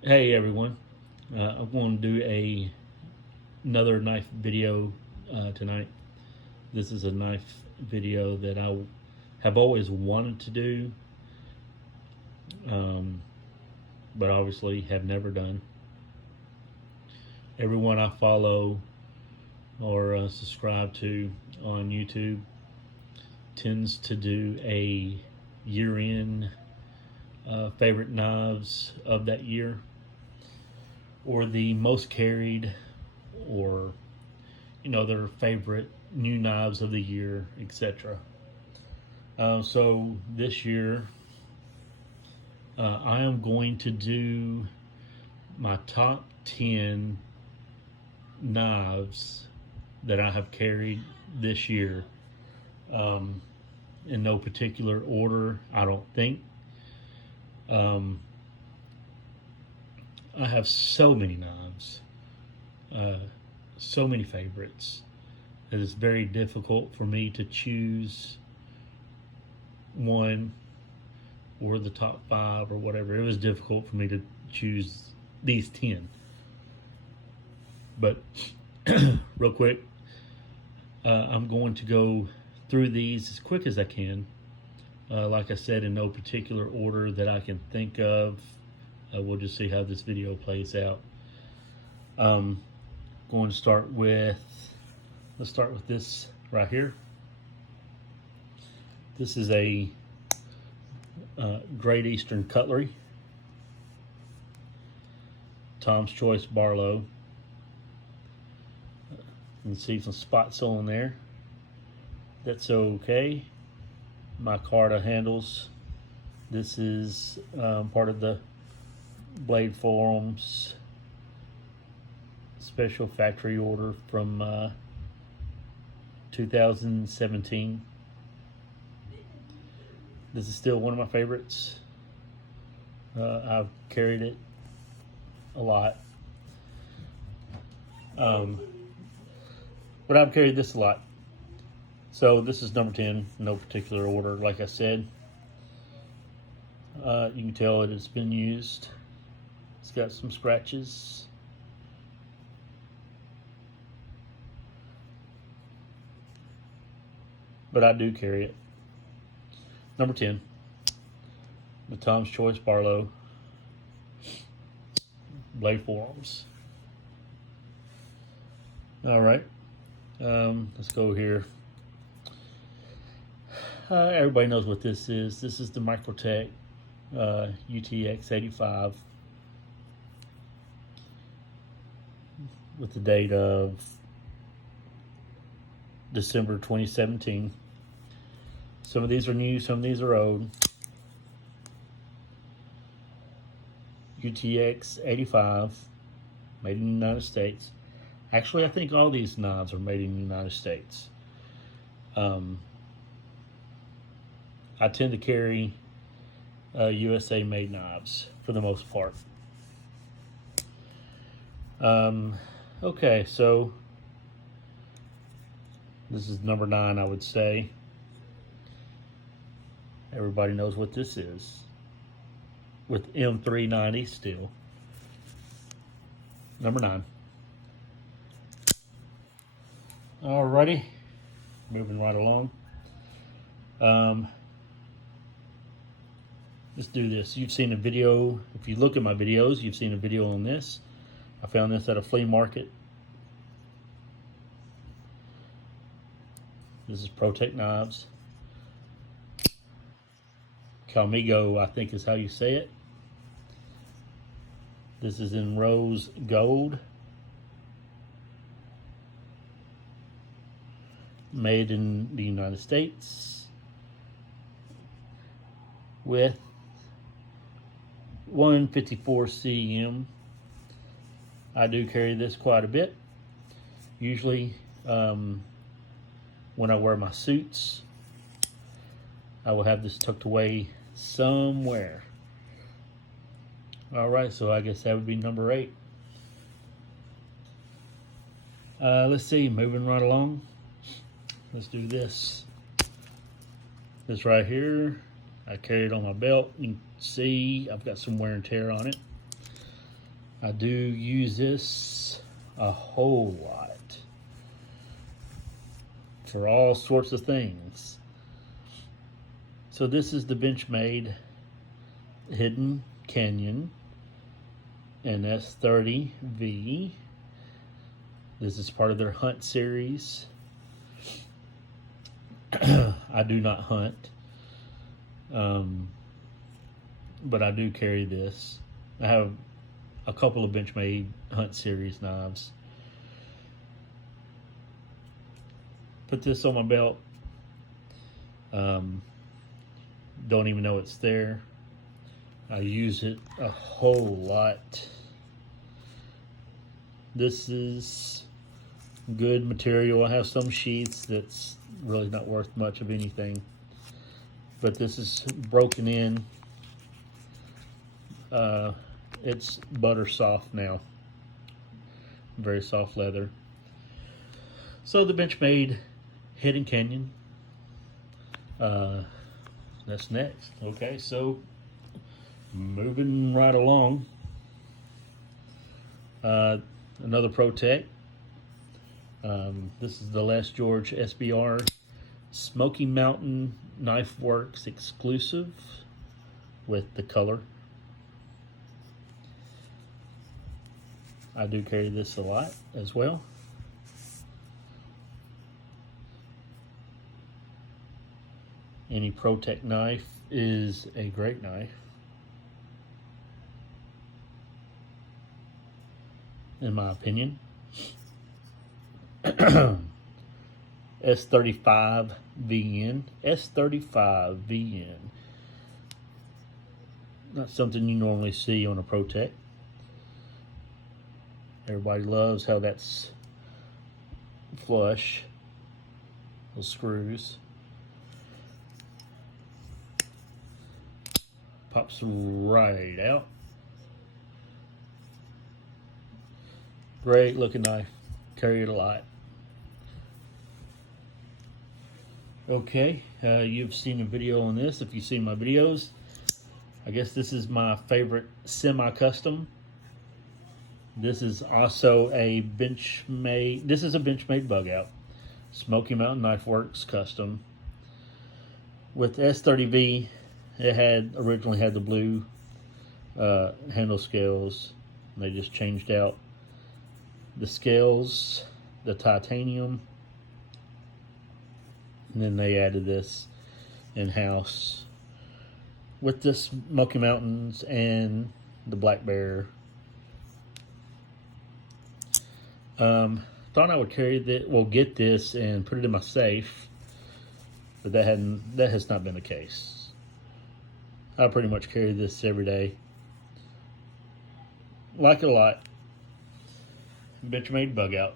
Hey everyone, I'm going to do another knife video tonight. This is a knife video that I have always wanted to do, um, but obviously have never done. Everyone I follow or subscribe to on YouTube tends to do a year-end favorite knives of that year, or the most carried, or their favorite new knives of the year, etc. So this year I am going to do my top 10 knives that I have carried this year, in no particular order, I don't think. I have so many knives, so many favorites, that it's very difficult for me to choose one or the top 5 or whatever. It was difficult for me to choose these 10. But real quick, I'm going to go through these as quick as I can. Like I said, in no particular order that I can think of. We'll just see how this video plays out. Going to start with, let's start with this right here. This is a Great Eastern Cutlery, Tom's Choice Barlow. You can see some spots on there. That's okay. Micarta handles. This is part of the Blade Forums special factory order from 2017. This is still one of my favorites. I've carried it a lot, but I've carried this a lot. So this is number 10, no particular order. Like I said, you can tell that it's been used. It's got some scratches. But I do carry it. Number 10, the Tom's Choice Barlow Blade Forums. All right, let's go here. Everybody knows what this is. This is the Microtech UTX 85 with the date of December 2017. Some of these are new, some of these are old. UTX 85, made in the United States. Actually, I think all these knives are made in the United States. I tend to carry USA made knives for the most part. Okay, so this is number 9, I would say. Everybody knows what this is. With M390 steel. Number 9. Alrighty, moving right along. Let's do this. You've seen a video, if you look at my videos, you've seen a video on this. I found this at a flea market. This is Protech knives. Calmigo, I think is how you say it. This is in rose gold. Made in the United States. With 154 cm. I do carry this quite a bit. Usually when I wear my suits, I will have this tucked away somewhere. All right, so I guess that would be number 8. Let's see, moving right along. Let's do this. This right here, I carry it on my belt. You can see I've got some wear and tear on it. I do use this a whole lot for all sorts of things. So this is the Benchmade Hidden Canyon and S30V. This is part of their hunt series. I do not hunt, but I do carry this. I have a couple of Benchmade hunt series knives. Put this on my belt. Don't even know it's there. I use it a whole lot. This is good material. I have some sheaths that's really not worth much of anything, but this is broken in. It's butter soft now, very soft leather. So the Benchmade Hidden Canyon, that's next. Okay, so moving right along, another Protech. This is the Les George SBR Smoky Mountain Knife Works exclusive with the color. I do carry this a lot as well. Any Protech knife is a great knife, in my opinion. S35 VN. S35 VN. Not something you normally see on a Protech. Everybody loves how that's flush. Those screws. Pops right out. Great looking knife. Carry it a lot. Okay, you've seen a video on this. If you've seen my videos, I guess this is my favorite semi-custom. This is also a Benchmade. This is a Benchmade Bugout, Smoky Mountain Knife Works custom. With S30V, it had originally had the blue handle scales. They just changed out the scales, the titanium, and then they added this in-house with the Smoky Mountains and the Black Bear. Thought I would carry that, well, get this and put it in my safe, but that has not been the case. I pretty much carry this every day. Like it a lot. Benchmade Bugout.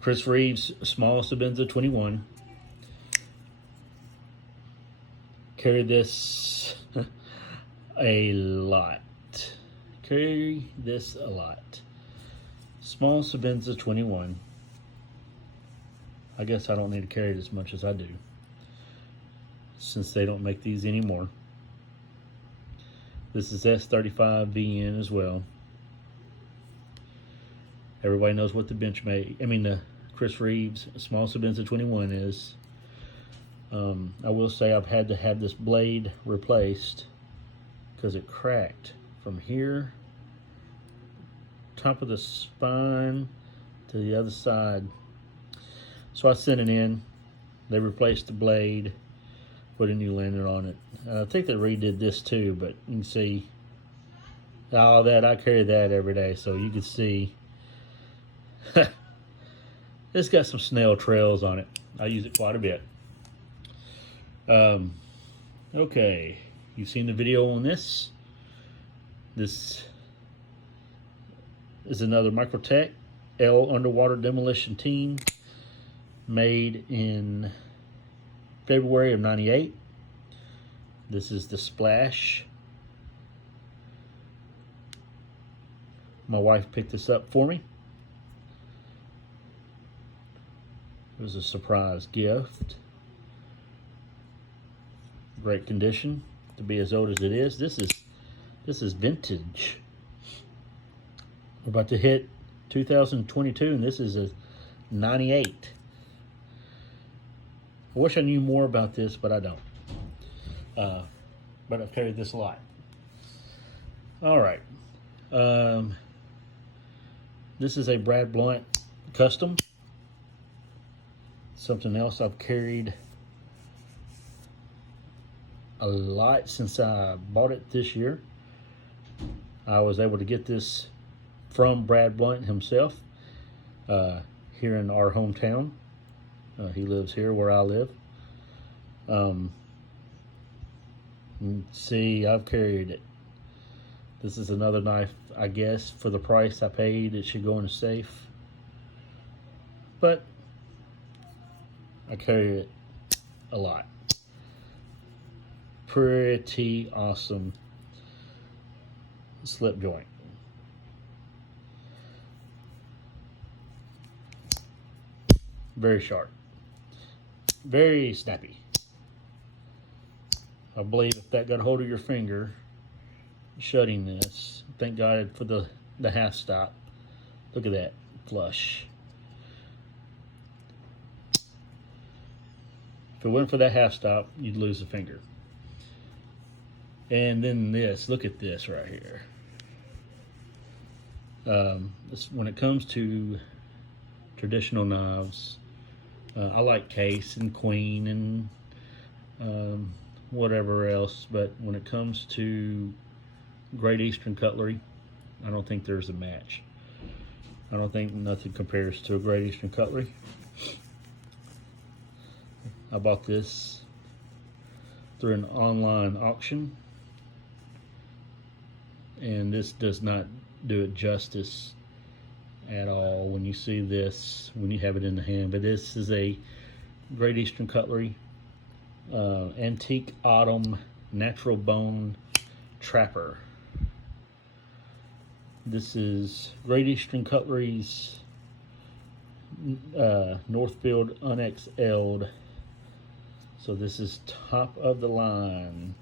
Chris Reeves small Sebenza 21. Carry this a lot. Carry this a lot. Small Sebenza 21. I guess I don't need to carry it as much as I do, since they don't make these anymore. This is S35 VN as well. Everybody knows what the the Chris Reeves small Sebenza 21 is. I will say I've had to have this blade replaced because it cracked from here, top of the spine, to the other side. So I sent it in. They replaced the blade, put a new lanyard on it. I think they redid this too, but you can see all that. I carry that every day, so you can see it's got some snail trails on it. I use it quite a bit. Okay, you've seen the video on this. This is another Microtech L underwater demolition team, made in February of '98. This is the Splash. My wife picked this up for me. It was a surprise gift. Great condition to be as old as it is. This is vintage. We're about to hit 2022, and this is a 98. I wish I knew more about this, but I don't. But I've carried this a lot. All right. This is a Brad Blount custom. Something else I've carried a lot since I bought it this year. I was able to get this from Brad Blount himself here in our hometown. He lives here where I live. See, I've carried it. This is another knife, I guess, for the price I paid, it should go in a safe. But I carry it a lot. Pretty awesome slip joint. Very sharp. Very snappy. I believe if that got a hold of your finger, shutting this, thank God for the half stop. Look at that, flush. If it wasn't for that half stop, you'd lose a finger. And then this, look at this right here. When it comes to traditional knives, I like Case and Queen and whatever else, but when it comes to Great Eastern cutlery, I don't think there's a match. I don't think nothing compares to a Great Eastern cutlery. I bought this through an online auction, and this does not do it justice at all when you see this, when you have it in the hand. But this is a Great Eastern cutlery, antique autumn natural bone trapper. This is Great Eastern Cutlery's Northfield unXL'd. So this is top of the line,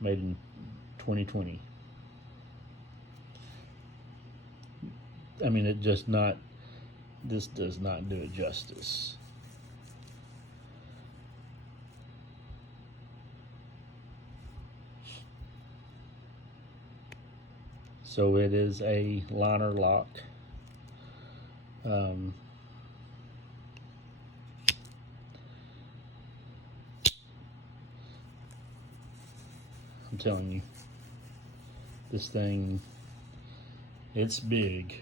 made in 2020. I mean, this does not do it justice. So it is a liner lock. I'm telling you, this thing, it's big.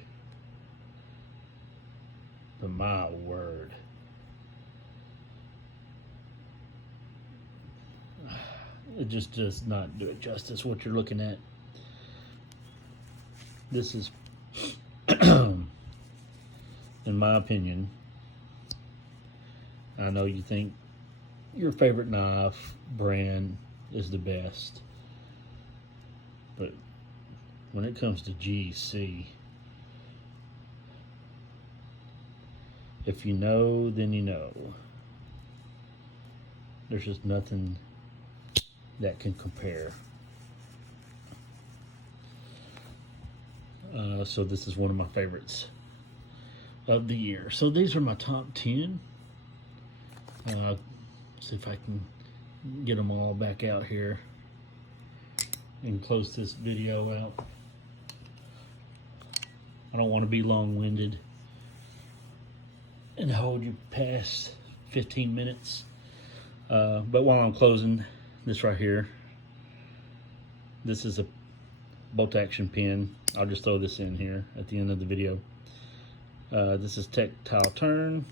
But my word. It just does not do it justice what you're looking at. This is, in my opinion, I know you think your favorite knife brand is the best, but when it comes to GC, if you know, then you know. There's just nothing that can compare. So this is one of my favorites of the year. So these are my top 10. See if I can get them all back out here and close this video out. I don't want to be long-winded and hold you past 15 minutes. But while I'm closing this right here, this is a bolt action pin. I'll just throw this in here at the end of the video. This is tactile turn.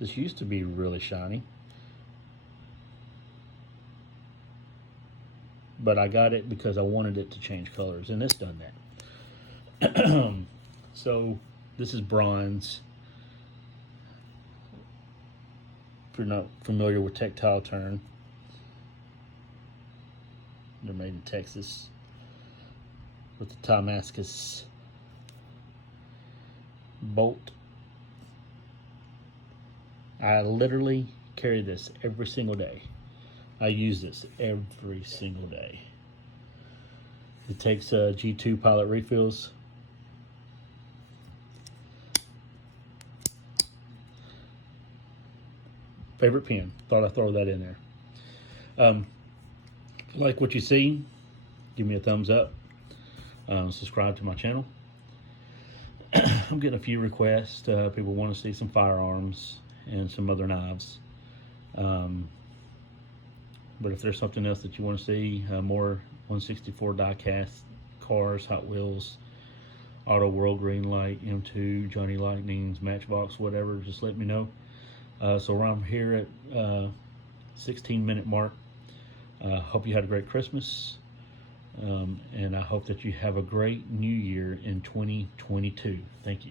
This used to be really shiny, but I got it because I wanted it to change colors, and it's done that. So this is bronze. If you're not familiar with tactile turn, they're made in Texas with the Damascus bolt I literally carry this every single day. I use this every single day. It takes G2 pilot refills. Favorite pen. Thought I'd throw that in there. Like what you see, give me a thumbs up. Subscribe to my channel. I'm getting a few requests. People want to see some firearms and some other knives. But if there's something else that you want to see, more 164 die-cast cars, Hot Wheels, Auto World, Greenlight, M2, Johnny Lightnings, Matchbox, whatever, just let me know. So around here at 16-minute mark. Hope you had a great Christmas. And I hope that you have a great new year in 2022. Thank you.